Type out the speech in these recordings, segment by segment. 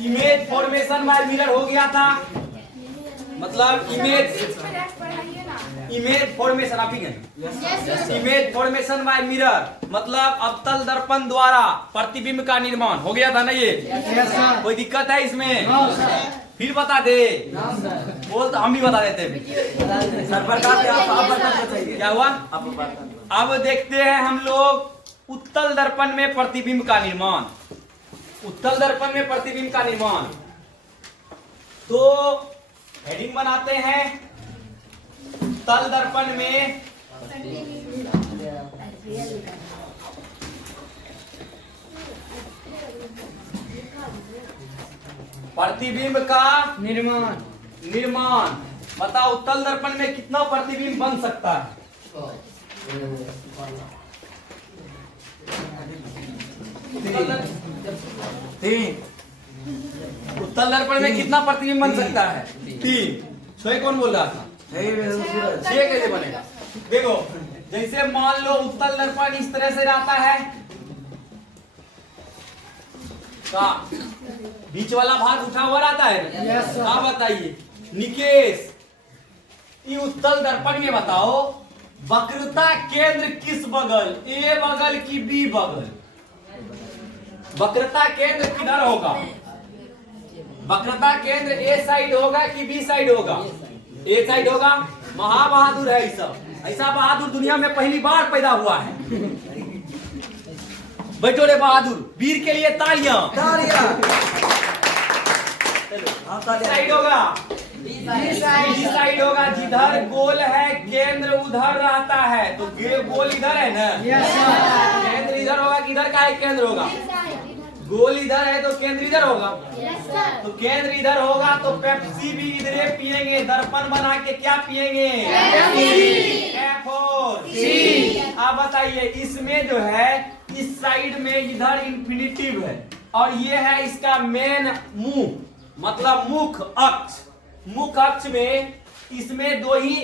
Image formation by mirror हो गया था, मतलब इमेज फॉर्मेशन आप ही इमेज फॉर्मेशन बाय मिरर मतलब अवतल दर्पण द्वारा प्रतिबिंब का निर्माण हो गया था ना ये। कोई दिक्कत है इसमें? फिर बता दे। बोल तो हम भी बता देते हैं। क्या हुआ? अब देखते हैं हम लोग उत्तल दर्पण में प्रतिबिंब का निर्माण। उत्तल दर्पण में प्रतिबिंब का निर्माण, तो हेडिंग बनाते हैं उत्तल दर्पण में प्रतिबिंब का निर्माण। बताओ उत्तल दर्पण में कितना प्रतिबिंब बन सकता है? तीन। उत्तल दर्पण में कितना प्रतिबिंब बन सकता है? 3। सोए कौन बोल रहा था? 6 कैसे बनेगा? देखो, जैसे मान लो उत्तल दर्पण इस तरह से रहता है, का बीच वाला भाग उठा हुआ रहता है। हाँ बताइए निकेश, ये उत्तल दर्पण में बताओ वक्रता केंद्र किस बगल, ए बगल की बी बगल? वक्रता केंद्र किधर होगा? वक्रता केंद्र ए साइड होगा कि बी साइड होगा? ए साइड होगा। महाबहादुर है ये सब, ऐसा बहादुर दुनिया में पहली बार पैदा हुआ है। बैठो रे बहादुर, वीर के लिए तालियां। साइड होगा, बी साइड होगा। जिधर गोल है केंद्र उधर रहता है, तो गोल इधर है ना, केंद्र इधर होगा। किधर का है केंद्र होगा? गोल इधर है तो केंद्र इधर होगा। तो केंद्र इधर होगा तो पेप्सी भी इधर पिएंगे। दर्पण बना के क्या पिएंगे? F4। आप बताइए इसमें जो है इस साइड में इधर इंफिनिटिव है और ये है इसका मेन मुंह, मतलब मुख अक्ष। मुख अक्ष में इसमें 2 ही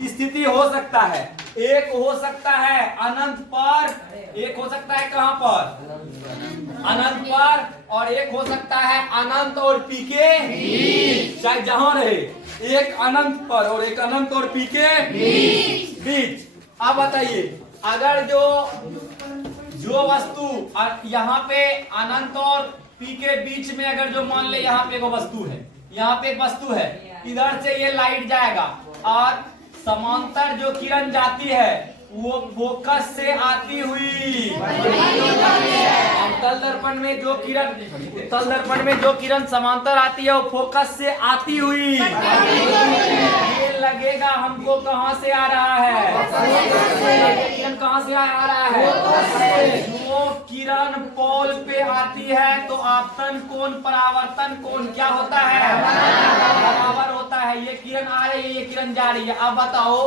स्थिति हो सकता है। एक हो सकता है अनंत पर, एक हो सकता है कहां पर? अनंत पर। और एक हो सकता है अनंत और पी के बीच, चाहे जहां रहे। एक अनंत पर और एक अनंत और पी के बीच। अब बताइए अगर जो वस्तु यहाँ पे अनंत और पी के बीच में, अगर जो मान ले यहाँ पे एक वस्तु है, यहाँ पे एक वस्तु है, इधर से ये लाइट जाएगा और समांतर जो किरण जाती है वो फोकस से आती हुई उत्तल दर्पण में जो किरण, उत्तल दर्पण में जो किरण समांतर आती है वो फोकस से आती हुई ये लगेगा हमको कहां से आ रहा है? किरण कहां से आ रहा है? जो किरण पोल पे आती है तो आपतन कोण परावर्तन कोण क्या होता है? बराबर होता है। ये किरण आ रही है, ये किरण जा रही है। अब बताओ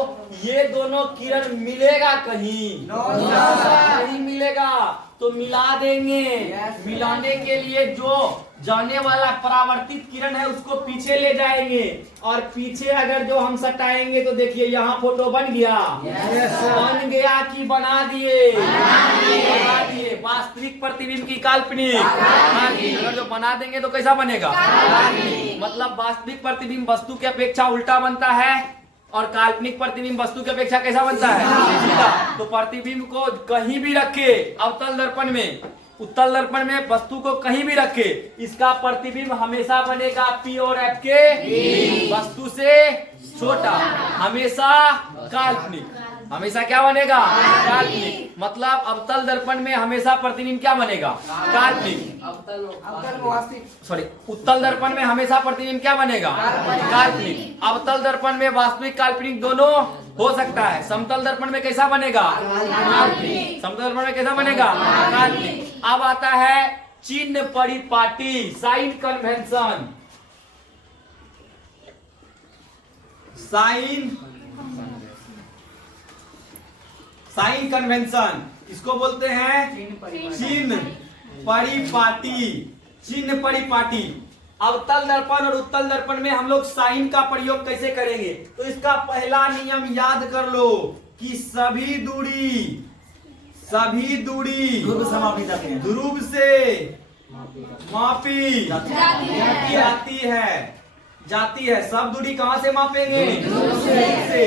ये दोनों किरण मिलेगा कहीं? नहीं मिलेगा। तो मिला देंगे। मिलाने के लिए जो जाने वाला परावर्तित किरण है उसको पीछे ले जाएंगे और पीछे अगर जो हम सटाएंगे तो देखिए यहाँ फोटो बन गया। बन गया कि बना दिए? बना दिए। वास्तविक प्रतिबिंब की काल्पनिक। अगर जो बना देंगे तो कैसा बनेगा? मतलब वास्तविक प्रतिबिंब वस्तु की अपेक्षा उल्टा बनता है और काल्पनिक प्रतिबिंब वस्तु की अपेक्षा कैसा बनता है? सीधा। तो प्रतिबिंब को कहीं भी रखे अवतल दर्पण में, उत्तल दर्पण में वस्तु को कहीं भी रखे, इसका प्रतिबिंब हमेशा बनेगा पी और एफ के वस्तु से छोटा, हमेशा काल्पनिक। हमेशा क्या बनेगा? काल्पनिक। मतलब अवतल दर्पण में हमेशा प्रतिबिंब क्या बनेगा? काल्पनिक। सॉरी, उत्तल दर्पण में हमेशा प्रतिबिंब क्या बनेगा? काल्पनिक। अवतल दर्पण में वास्तविक काल्पनिक दोनों हो सकता है। समतल दर्पण में कैसा बनेगा? काल्पनिक। समतल दर्पण में कैसा बनेगा? काल्पनिक। अब आता है चिन्ह परिपाटी, साइन कन्वेंशन। साइन कन्वेंशन इसको बोलते हैं चिन्ह परिपाटी। चिन्ह परिपाटी। अवतल दर्पण और उत्तल दर्पण में हम लोग साइन का प्रयोग कैसे करेंगे? तो इसका पहला नियम याद कर लो कि सभी दूरी ध्रुव से मापी जाती है। सब दूरी कहाँ से मापेंगे? ध्रुव से।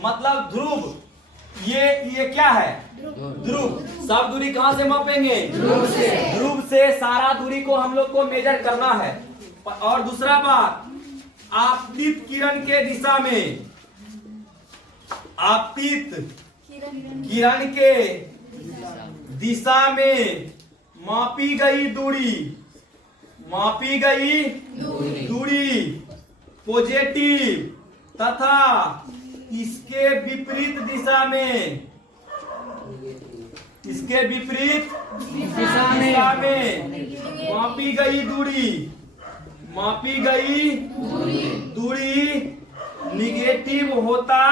मतलब ध्रुव, ये क्या है? ध्रुव। सब दूरी कहाँ से मापेंगे? ध्रुव से सारा दूरी को हम लोग को मेजर करना है। और दूसरा बात, आपतित किरण के दिशा में, आपतित किरण के दिशा में मापी गई दूरी पॉजिटिव तथा इसके विपरीत दिशा में मापी गई दूरी निगेटिव होता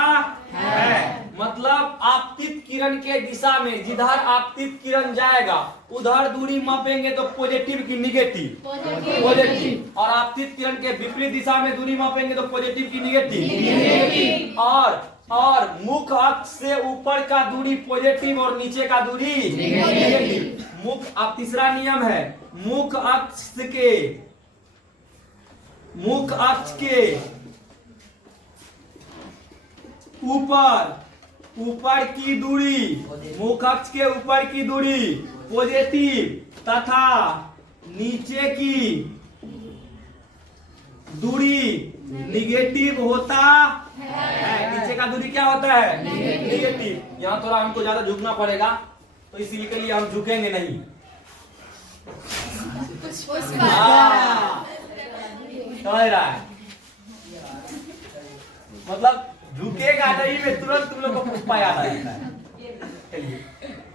है। मतलब आपतित किरण के दिशा में जिधर आपतित किरण जाएगा उधर दूरी मापेंगे तो पॉजिटिव की निगेटिव? पॉजिटिव। और आपतित किरण के विपरीत दिशा में दूरी मापेंगे तो पॉजिटिव की निगेटिव। और मुख्य अक्ष से ऊपर का दूरी पॉजिटिव और नीचे का दूरी निगेटिव। अब तीसरा नियम है, मुख्य अक्ष के ऊपर की दूरी, मुख्य अक्ष के ऊपर की दूरी पॉजिटिव तथा नीचे की दूरी निगेटिव होता है। नीचे का दूरी क्या होता है? निगेटिव। यहाँ थोड़ा हमको ज्यादा झुकना पड़ेगा तो इसीलिए के लिए हम झुकेंगे नहीं। समझ रहा है? मतलब झुकेगा नहीं में तुरंत तुम लोग को पुष्पा याद आ जाता है। चलिए,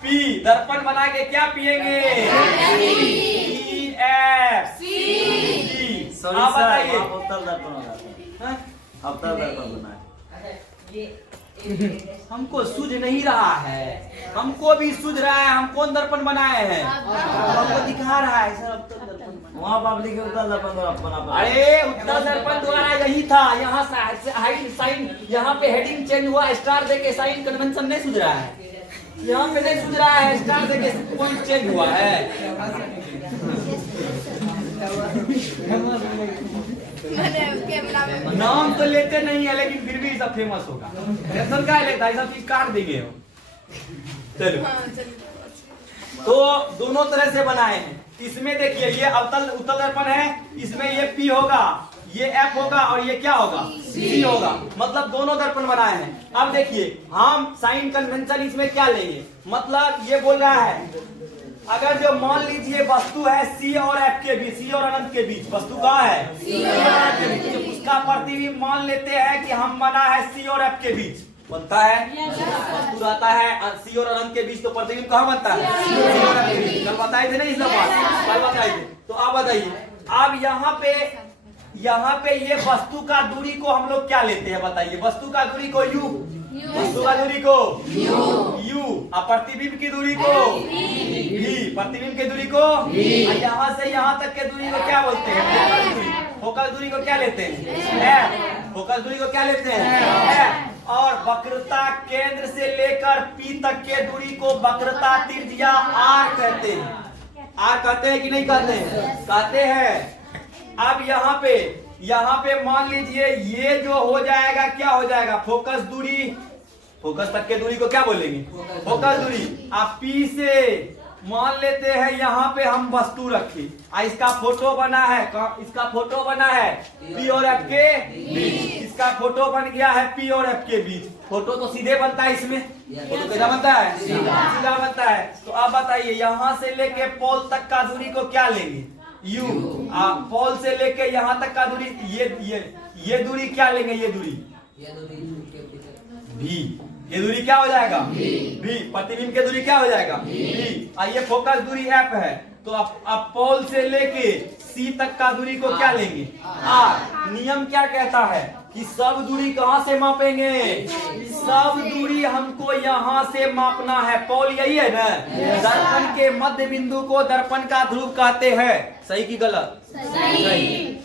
पी दर्पण बना के क्या पिएंगे? आप बताइए। हमको सूझ नहीं रहा है, हमको भी सूझ रहा है। हम कौन दर्पण बनाए हैं? हमको दिखा रहा है सर। वहाँ आप लिखे उत्तर दर्पण। अरे उत्तर दर्पण द्वारा यही था। यहाँ साइन, यहाँ पे हेडिंग चेंज हुआ, स्टार देके साइन कन्वेंशन नहीं सूझ रहा है। यहाँ पे नहीं सूझ रहा है, स्टार देके पॉइंट चेंज हुआ है। नाम तो लेते नहीं है लेकिन फिर भी सब फेमस होगा। टेंशन क्या लेता है, सब चीज काट देंगे। चलो, तो दोनों तरह से बनाए हैं। इसमें देखिए, ये उत्तल दर्पण है, इसमें ये P होगा, ये F होगा और ये क्या होगा? C होगा। मतलब दोनों दर्पण बनाए हैं। अब देखिए, हम साइन कन्वेंशन इसमें क्या लेंगे? मतलब ये बोल रहा है, अगर जो मान लीजिए वस्तु है C और F के बीच, C और अनंत के बीच वस्तु कहाँ है? C और अनंत के बीच। तो उसका प्रतिबिंब मान लेते हैं कि हम बना है C और F के बीच, बनता है। वस्तु रहता है C और अनंत के बीच तो प्रतिबिंब कहाँ बनता है? C और अनंत के बीच। कल बताए थे ना इस बात? कल बताए थे। तो आप बताइए, अब यहाँ पे ये वस्तु का दूरी को हम लोग क्या लेते हैं? बताइए। वस्तु का दूरी को U, वस्तु का दूरी को U, और प्रतिबिंब की दूरी को V, प्रतिबिंब की दूरी को यहाँ से यहाँ तक के दूरी को क्या बोलते हैं? फोकस दूरी को क्या लेते हैं? F। फोकस दूरी को क्या लेते हैं? F। और वक्रता केंद्र से लेकर P तक के दूरी को वक्रता त्रिज्या R कहते हैं। R कहते हैं कि नहीं कहते हैं? कहते हैं। अब यहाँ पे मान लीजिए ये जो हो जाएगा, क्या हो जाएगा? फोकस दूरी, फोकस तक के दूरी को क्या बोलेंगे? फोकस दूरी। अब P से मान लेते हैं यहाँ पे हम वस्तु रखी, इसका फोटो बना है, इसका फोटो बना है P और F के बीच, इसका फोटो बन गया है P और F के बीच। फोटो तो सीधे बनता है, इसमें फोटो कैसा बनता है? सीधा बनता है। तो आप बताइए, यहाँ से लेके पोल तक का दूरी को क्या लेंगे? U। पोल से लेके यहाँ तक का दूरी, ये दूरी क्या लेंगे? ये दूरी V। ये दूरी क्या हो जाएगा? V। प्रतिबिंब की दूरी क्या हो जाएगा? V। ये फोकस दूरी F है, तो अब पोल से लेके C तक का दूरी को क्या लेंगे? R। नियम क्या कहता है कि सब दूरी कहाँ से मापेंगे? सब दूरी हमको यहाँ से मापना है। पोल यही है ना? दर्पण के मध्य बिंदु को दर्पण का ध्रुव कहते हैं। सही की गलत? सही।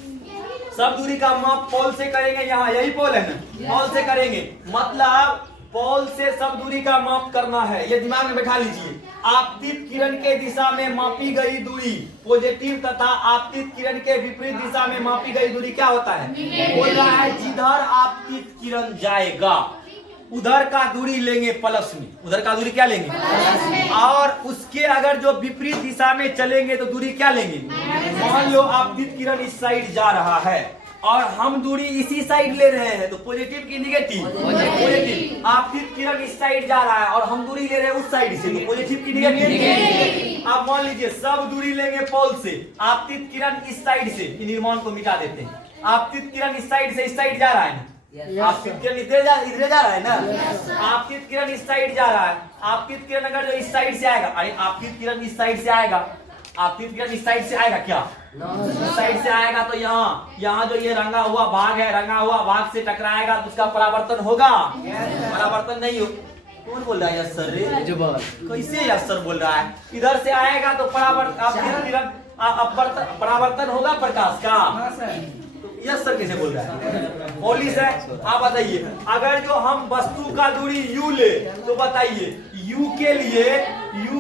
सब दूरी का माप पोल से करेंगे। यहाँ यही पोल है ना? पोल से करेंगे। मतलब पोल से सब दूरी का माप करना है, ये दिमाग में बैठा लीजिए। आपतित किरण के दिशा में मापी गई दूरी पॉजिटिव तथा आपतित किरण के विपरीत दिशा में मापी गई दूरी क्या होता है? बोल रहा है जिधर आपतित किरण जाएगा उधर का दूरी लेंगे प्लस में, उधर का दूरी क्या लेंगे? और उसके अगर जो विपरीत दिशा में चलेंगे तो दूरी क्या लेंगे? मान लो आपतित किरण इस साइड जा रहा है और हम दूरी इसी साइड ले रहे हैं, तो पॉजिटिव की निगेटिव? पॉजिटिव। आपतित किरण इस साइड जा रहा है और हम दूरी ले रहे हैं उस साइड से, तो पॉजिटिव की निगेटिव? अब मान लीजिए सब दूरी लेंगे पोल से, आपतित किरण इस साइड से, निर्माण को मिटा देते हैं। आपतित किरण इस साइड से इस साइड जा रहा है ना, आपतित किरण इधर जा रहा है ना, आपतित किरण इस साइड जा रहा है। आपतित किरण अगर जो इस साइड से आएगा, अरे आपतित किरण इस साइड से आएगा, आपतित किरण इस साइड से आएगा क्या? इस साइड से आएगा तो यहाँ जो ये रंगा हुआ भाग है, रंगा हुआ भाग से टकराएगा तो उसका परावर्तन होगा? परावर्तन नहीं हो। कौन बोल रहा है यस सर रे? कैसे यस सर बोल रहा है? इधर से आएगा तो परावर्तन होगा प्रकाश का। यस सर कैसे बोल रहा है? पोलिस है। आप बताइए, अगर जो हम वस्तु का दूरी u ले तो बताइए u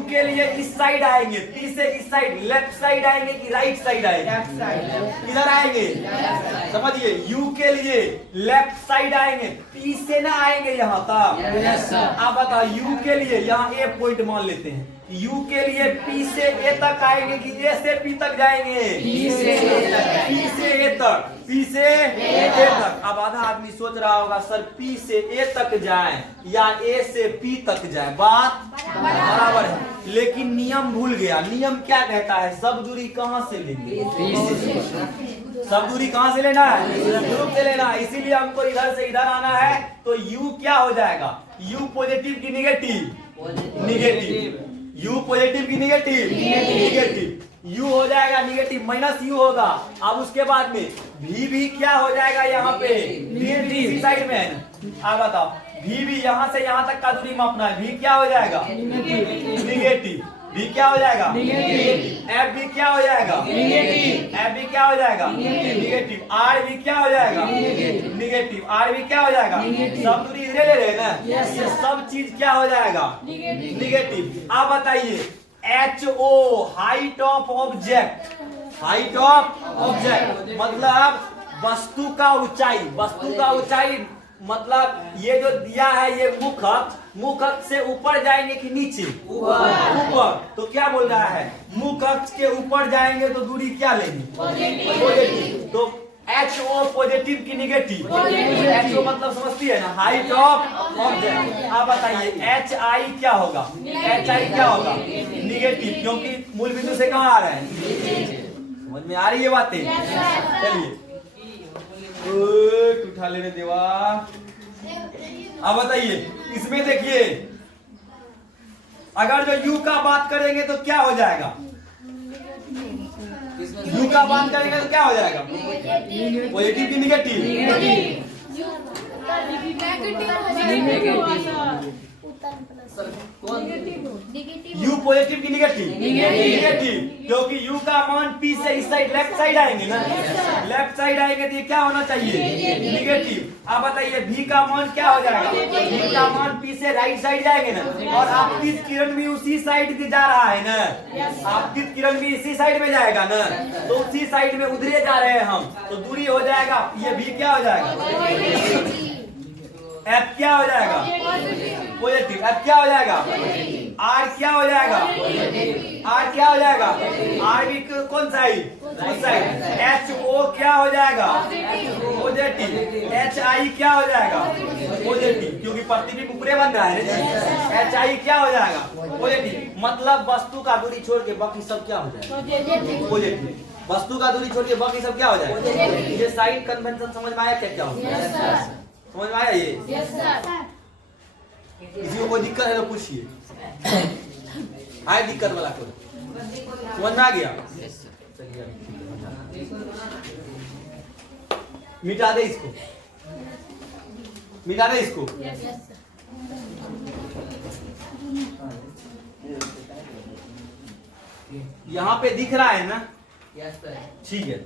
के लिए इस साइड आएंगे, p से इस साइड लेफ्ट साइड आएंगे कि राइट साइड आएंगे? इधर आएंगे। समझिए u के लिए लेफ्ट साइड आएंगे, p से ना आएंगे यहाँ तक। आप बताओ u के लिए यहाँ a पॉइंट मान लेते हैं, u के लिए p से a तक आएंगे कि a से p तक जाएंगे? p से a तक। P से A तक। अब आधा आदमी सोच रहा होगा सर P से A तक जाए या A से P तक जाए, बात बराबर है, लेकिन नियम भूल गया। नियम क्या कहता है? सब दूरी कहाँ से लेंगे? सब दूरी कहाँ से लेना है? ग्रुप से लेना है। इसीलिए हमको इधर से इधर आना है, तो U क्या हो जाएगा? U पॉजिटिव की निगेटिव? निगेटिव। U पॉजिटिव की निगेटिव? निगेटिव। U हो जाएगा निगेटिव, माइनस U होगा। अब उसके बाद में V भी क्या हो जाएगा? यहाँ पे इसी साइड में है ना। आप बताओ V भी यहाँ से यहाँ तक का दूरी मापना है, V क्या हो जाएगा? निगेटिव। V क्या हो जाएगा? F भी क्या हो जाएगा? F भी क्या हो जाएगा? निगेटिव। R भी क्या हो जाएगा? निगेटिव। R भी क्या हो जाएगा? सब दूरी इधर ले रहे हैं ना, ये सब चीज क्या हो जाएगा? निगेटिव। आप बताइए HO height of object, height of object मतलब वस्तु का ऊंचाई। वस्तु का ऊंचाई मतलब ये जो दिया है ये मुख अक्ष से ऊपर जाएंगे कि नीचे? ऊपर। तो क्या बोल रहा है? मुख अक्ष के ऊपर जाएंगे तो दूरी क्या लेंगे? पॉजिटिव। तो HO पॉजिटिव की निगेटिव? HO मतलब समझती है ना, हाइट ऑफ ऑब्जेक्ट। आप बताइए HI क्या होगा? HI क्या होगा? निगेटिव, क्योंकि मूल बिंदु से कहाँ आ रहा है? समझ में आ रही है बातें? चलिए उठा लेने देवा। अब बताइए इसमें देखिए, अगर जो U का बात करेंगे तो क्या हो जाएगा? U का बात करेंगे तो क्या हो जाएगा? पॉजिटिव की निगेटिव? U पॉजिटिव की निगेटिव? निगेटिव, क्योंकि U का मान P से इस साइड लेफ्ट साइड आएंगे ना, लेफ्ट साइड आएंगे तो ये क्या होना चाहिए? निगेटिव। आप बताइए V का मान क्या हो जाएगा? V का मान P से राइट साइड जाएंगे ना, और आपतित किरण भी उसी साइड से जा रहा है ना, आपतित किरण भी इसी साइड में जाएगा ना, तो उसी साइड में उधरे जा रहे हैं हम, तो दूरी हो जाएगा ये V क्या हो जाएगा? F क्या हो जाएगा? पॉजिटिव। F क्या हो जाएगा? R क्या हो जाएगा? R क्या हो जाएगा? R भी कौन साइड? उस साइड। HO क्या हो जाएगा? पॉजिटिव। HI क्या हो जाएगा? पॉजिटिव, क्योंकि प्रतिबिंब ऊपरे बन रहा है। HI क्या हो जाएगा? पॉजिटिव। मतलब वस्तु का दूरी छोड़ के बाकी सब क्या हो जाएगा? पॉजिटिव। वस्तु का दूरी छोड़ के बाकी सब क्या हो जाएगा? ये साइन कन्वेंशन समझ में आया क्या होगा? समझ में आया ये? Yes sir. किसी को कोई दिक्कत है तो पूछिए, आए दिक्कत वाला को। समझ में आ गया? चलिए मिटा दे इसको, मिटा दे इसको। यहाँ पे दिख रहा है ना? ठीक है,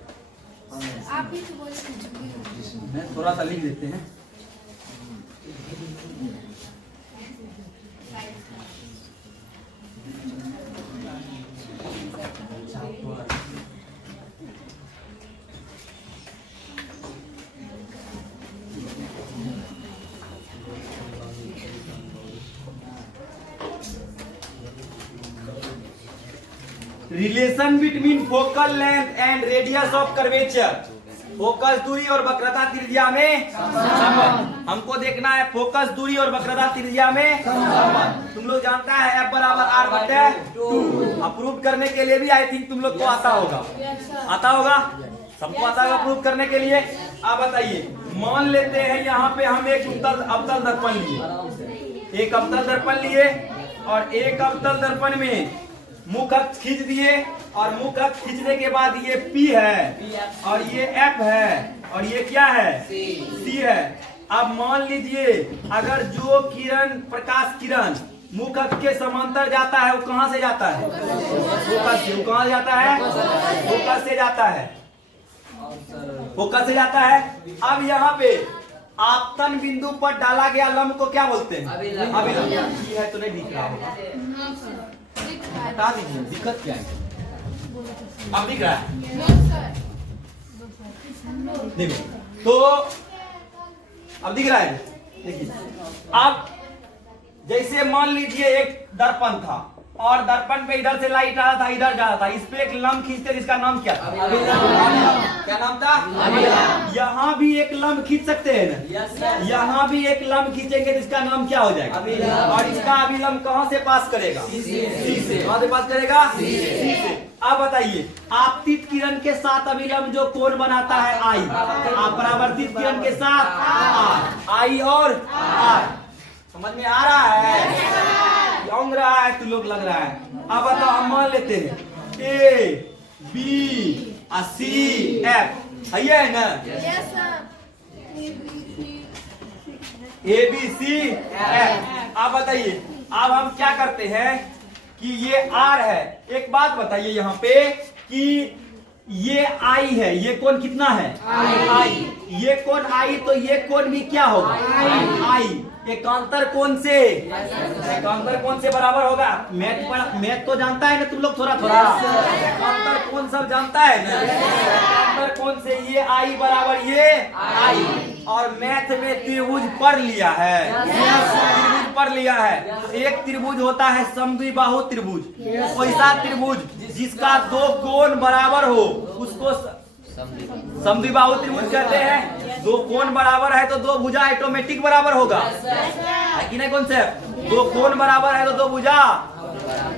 आप भी बोलिए। थोड़ा सा लिख देते हैं। Relation between focal length and radius of curvature. Focus दूरी और वक्रता त्रिज्या में संबंध। हमको देखना है फोकस दूरी और वक्रता त्रिज्या में संबंध। तुम लोग जानता है F बराबर R बटे 2। अप्रूव करने के लिए भी आई थिंक तुम लोग को आता होगा, आता होगा, सबको आता होगा अप्रूव करने के लिए। आप बताइए, मान लेते हैं यहाँ पे हम एक अवतल दर्पण लिए, एक अवतल दर्पण लिए और एक अवतल दर्पण में मुख अक्ष खींच दिए और मुख अक्ष खींचने के बाद ये P है और ये F है और ये क्या है C है। अब मान लीजिए अगर जो किरण, प्रकाश किरण मुख अक्ष के समांतर जाता है वो कहां से जाता है? फोकस से। वो कहां से जाता है? फोकस से जाता है, फोकस से जाता है। अब यहाँ पे आपतन बिंदु पर डाला गया लंब को क्या बोलते हैं? अभिलंब। ये है तो नहीं दिख रहा होगा, बता दीजिए दिक्कत क्या है। अब दिख रहा है? देखो तो अब दिख रहा है, देखिए। अब जैसे मान लीजिए एक दर्पण था और दर्पण पे इधर से लाइट आ रहा था, इधर जा रहा था, इस पे एक लंब खींचते जिसका नाम क्या था? क्या नाम था? यहाँ भी एक लंब खींच सकते हैं ना? यहाँ भी एक लंब खींचेंगे जिसका नाम क्या हो जाएगा? और इसका अभिलंब कहाँ से पास करेगा? सी से। कहाँ से पास करेगा? सी से। अब बताइए, आपतित किरण के साथ अभिलंब जो कोण बनाता है आई, परावर्तित किरण के साथ आर, आई और आर। समझ में आ रहा है? लग रहा है, तू लोग लग रहा है। अब बताओ, हम मान लेते हैं ए बी सी एफ, है ना? A B C F. अब बताइए, अब हम क्या करते हैं कि ये आर है। एक बात बताइए यहाँ पे कि ये आई है, ये कोण कितना है? आई। ये कोण आई तो ये कोण भी क्या होगा? आई। एकांतर कोण से, एकांतर कोण से बराबर होगा। मैथ तो जानता है ना तुम लोग, थोड़ा थोड़ा एकांतर कोण सब जानता है ना। एकांतर कोण से ये आई बराबर ये आई, और मैथ में त्रिभुज पढ़ लिया है, त्रिभुज पढ़ लिया है। तो एक त्रिभुज होता है समद्विबाहु त्रिभुज, वैसा त्रिभुज जिसका दो कोण बराबर हो उसको समद्विबाहु त्रिभुज कहते हैं। दो कोण बराबर है तो दो भुजा ऑटोमेटिक बराबर होगा, है कि नहीं? कॉन्सेप्ट, दो कोण बराबर है तो दो भुजा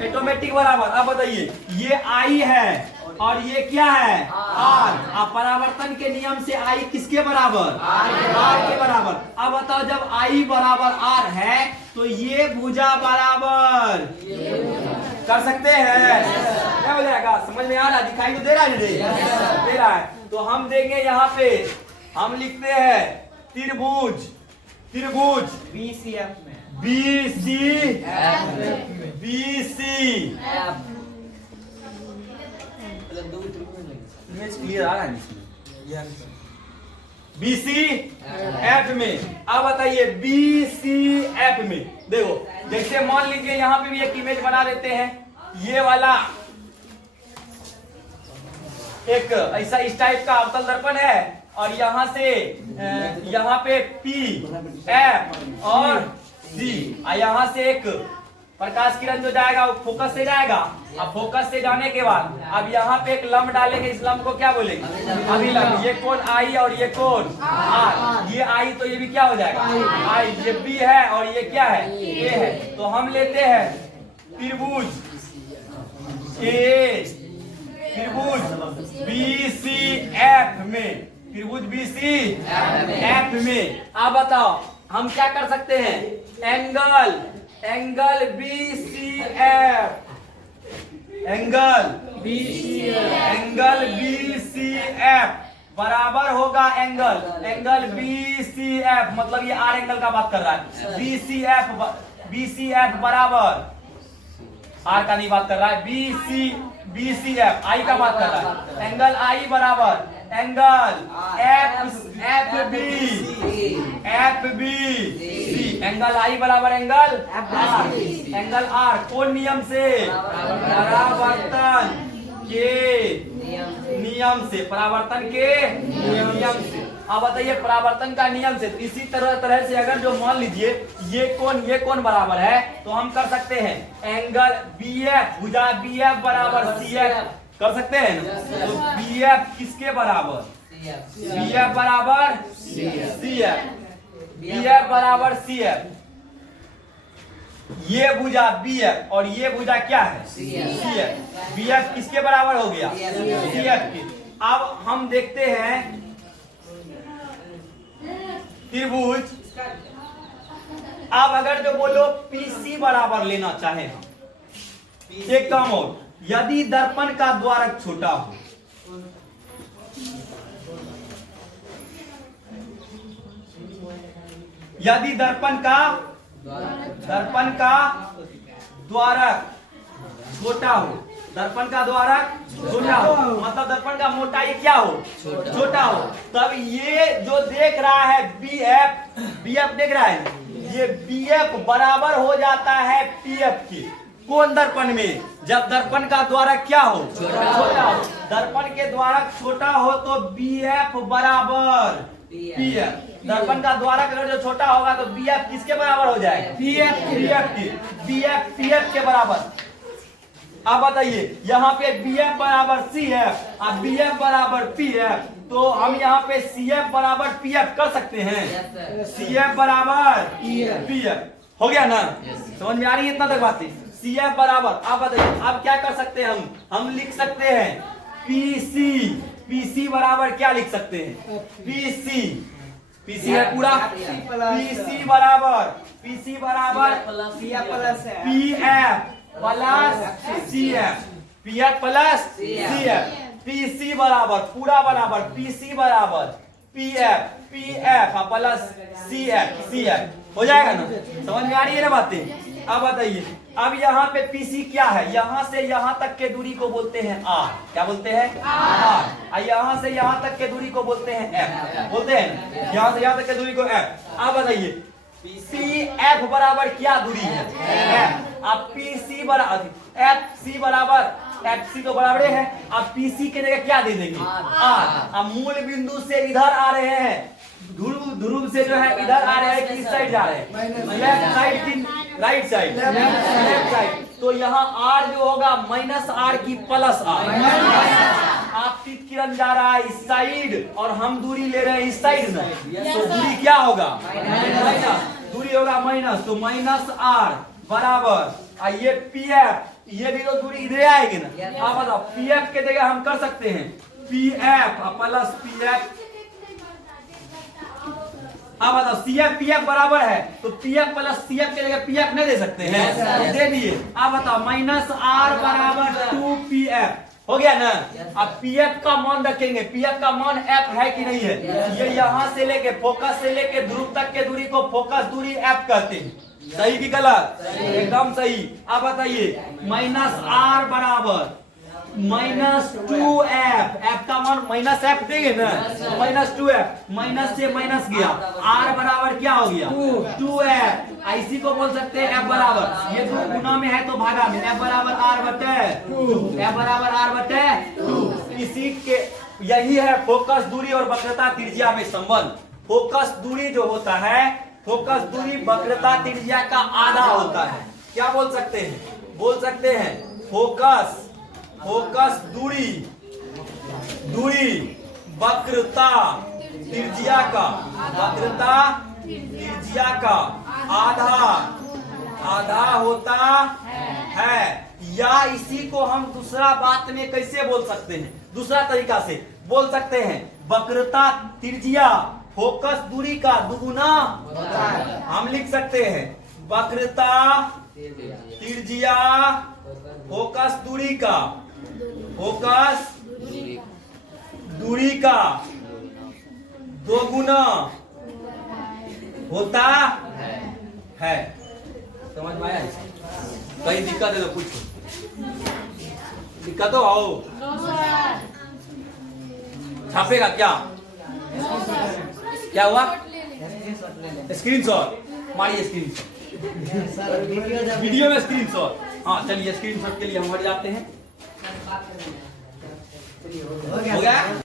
ऑटोमेटिक बराबर। अब बताइए, ये आई है और ये क्या है? आर। अब परावर्तन के नियम से आई किसके बराबर? आर के बराबर। अब बताओ, जब आई बराबर आर है तो ये भुजा बराबर कर सकते हैं, क्या हो जाएगा? समझ में आ रहा? दिखाई तो दे रहा है? दे रहा है। तो हम देंगे यहाँ पे, हम लिखते हैं त्रिभुज, त्रिभुज BCF में, BCF क्लियर आ रहा है BCF में। अब बताइए BCF में देखो, जैसे मान लीजिए यहाँ पे भी एक इमेज बना लेते हैं। ये वाला एक ऐसा इस टाइप का अवतल दर्पण है और यहाँ से यहाँ पे P, F और C, यहाँ से एक प्रकाश किरण जो जाएगा वो फोकस से जाएगा। अब फोकस से जाने के बाद अब यहाँ पे एक लंब डालेंगे, इस लंब को क्या बोलेंगे? अभिलंब। ये कोण आई और ये कोण आर। ये आई तो ये भी क्या हो जाएगा? आई। ये बी है और ये क्या है? ए है। तो हम लेते हैं त्रिभुज ए, त्रिभुज BCF में, त्रिभुज BCF में। अब बताओ हम क्या कर सकते हैं? Angle, angle BCF, angle BCF बराबर होगा एंगल BCF, मतलब ये आर एंगल का बात कर रहा है। BCF बराबर, आर का नहीं बात कर रहा है, BCF आई का बात कर रहा है। एंगल आई बराबर angle F B C, angle I बराबर एंगल आर, एंगल आर कौन नियम से? परावर्तन के नियम से, परावर्तन के नियम से। अब बताइए परावर्तन का नियम से, इसी तरह से अगर जो मान लीजिए ये कौन बराबर है तो हम कर सकते हैं एंगल बी एफ, भुजा बी एफ बराबर सी एफ कर सकते हैं ना? तो बी एफ किसके बराबर? बी एफ बराबर सी एफ, बी एफ बराबर सी एफ। ये भुजा बी एफ और ये भुजा क्या है? C F. बी एफ किसके बराबर हो गया? सी एफ के। अब हम देखते हैं त्रिभुज, अब अगर जो बोलो पीसी बराबर लेना चाहे हम, एक काम और, यदि दर्पण का द्वारक छोटा हो, यदि दर्पण का द्वारक छोटा हो, दर्पण का द्वारक छोटा हो मतलब दर्पण का मोटाई क्या हो? छोटा हो, तब ये जो देख रहा है बी एफ देख रहा है, ये बी एफ बराबर हो जाता है पी एफ के। कौन दर्पण में? जब दर्पण का द्वारक क्या हो? छोटा हो। दर्पण के द्वारक छोटा हो तो बी एफ बराबर पी एफ। दर्पण का द्वारक अगर जो छोटा होगा तो बी एफ किसके बराबर हो जाएगा? पी एफ के बराबर। अब बताइए यहाँ पे बी एफ बराबर सी एफ और बी एफ बराबर पी एफ, तो हम यहाँ पे सी एफ बराबर पी एफ कर सकते हैं। सी एफ बराबर पी एफ हो गया ना? समझ में आ रही है इतना तक बात? सी एफ बराबर, अब बताइए अब क्या कर सकते हैं हम लिख सकते हैं पीसी बराबर क्या लिख सकते हैं? पीसी है पूरा, पीसी बराबर P F plus C F, P F plus C F, PC बराबर पूरा बराबर पीसी बराबर P F plus C F हो जाएगा ना? समझ में आ रही है ना बातें? अब बताइए, अब यहाँ पे पीसी क्या है? यहाँ से यहाँ तक के दूरी को बोलते हैं आर। क्या बोलते हैं? आर। यहाँ से यहाँ तक के दूरी को बोलते हैं एफ, बोलते हैं यहाँ से यहाँ तक के दूरी को एफ। अब बताइए पी एफ बराबर क्या दूरी है? एफ। अब पी सी बराबर एफ सी बराबर एफ सी तो बराबर है। अब पी सी के जगह क्या दे देंगे? आर। अब मूल बिंदु से इधर आ रहे हैं, ध्रुव से जो है इधर आ रहे हैं कि इस साइड जा रहे हैं? लेफ्ट साइड की राइट साइड? Left side. तो यहाँ आर जो होगा माइनस आर की प्लस आर। आपतित किरण जा रहा है इस साइड और हम दूरी ले रहे हैं इस साइड ना, तो दूरी क्या होगा? माइनस, दूरी होगा माइनस, तो माइनस आर बराबर ये पी एफ, ये भी तो दूरी इधर आएगी ना। आप बताओ पी एफ के जगह हम कर सकते हैं P F plus P F. अब बताओ सी एफ पी एफ बराबर है तो P F plus C F के जगह पी एफ नहीं दे सकते हैं? दे दिए। अब बताओ माइनस आर बराबर 2 पी एफ हो गया ना? अब पी एफ का मान रखेंगे, पी एफ का मान एफ है कि नहीं है? ये यहाँ से लेके फोकस से लेके ध्रुव तक के दूरी को फोकस दूरी एफ कहते हैं। सही की गलत? एकदम सही। अब बताइए माइनस आर बराबर माइनस 2f, एफ का मान माइनस एफ देंगे ना, माइनस 2f, माइनस से माइनस गया, r बराबर क्या हो गया? 2f। इसी को बोल सकते हैं f बराबर, ये दो गुना में है तो भागा में, f बराबर r बटे 2, f बराबर r बटे 2। इसी के यही है फोकस दूरी और वक्रता त्रिज्या में संबंध। फोकस दूरी जो होता है, फोकस दूरी वक्रता त्रिज्या का आधा होता है। क्या बोल सकते हैं? बोल सकते हैं फोकस दूरी वक्रता त्रिज्या का आधा होता है। या इसी को हम दूसरा बात में कैसे बोल सकते हैं? दूसरा तरीका से बोल सकते हैं वक्रता त्रिज्या फोकस दूरी का दुगुना होता है। हम लिख सकते हैं वक्रता त्रिज्या फोकस दूरी का दोगुना होता है। समझ में आया? कहीं दिक्कत है तो पूछो। दिक्कत हो आओ। छापेगा क्या? क्या हुआ? ले ले। स्क्रीनशॉट मारिए, स्क्रीनशॉट वीडियो में स्क्रीनशॉट। हाँ चलिए स्क्रीनशॉट के लिए हम हट जाते हैं। हो गया।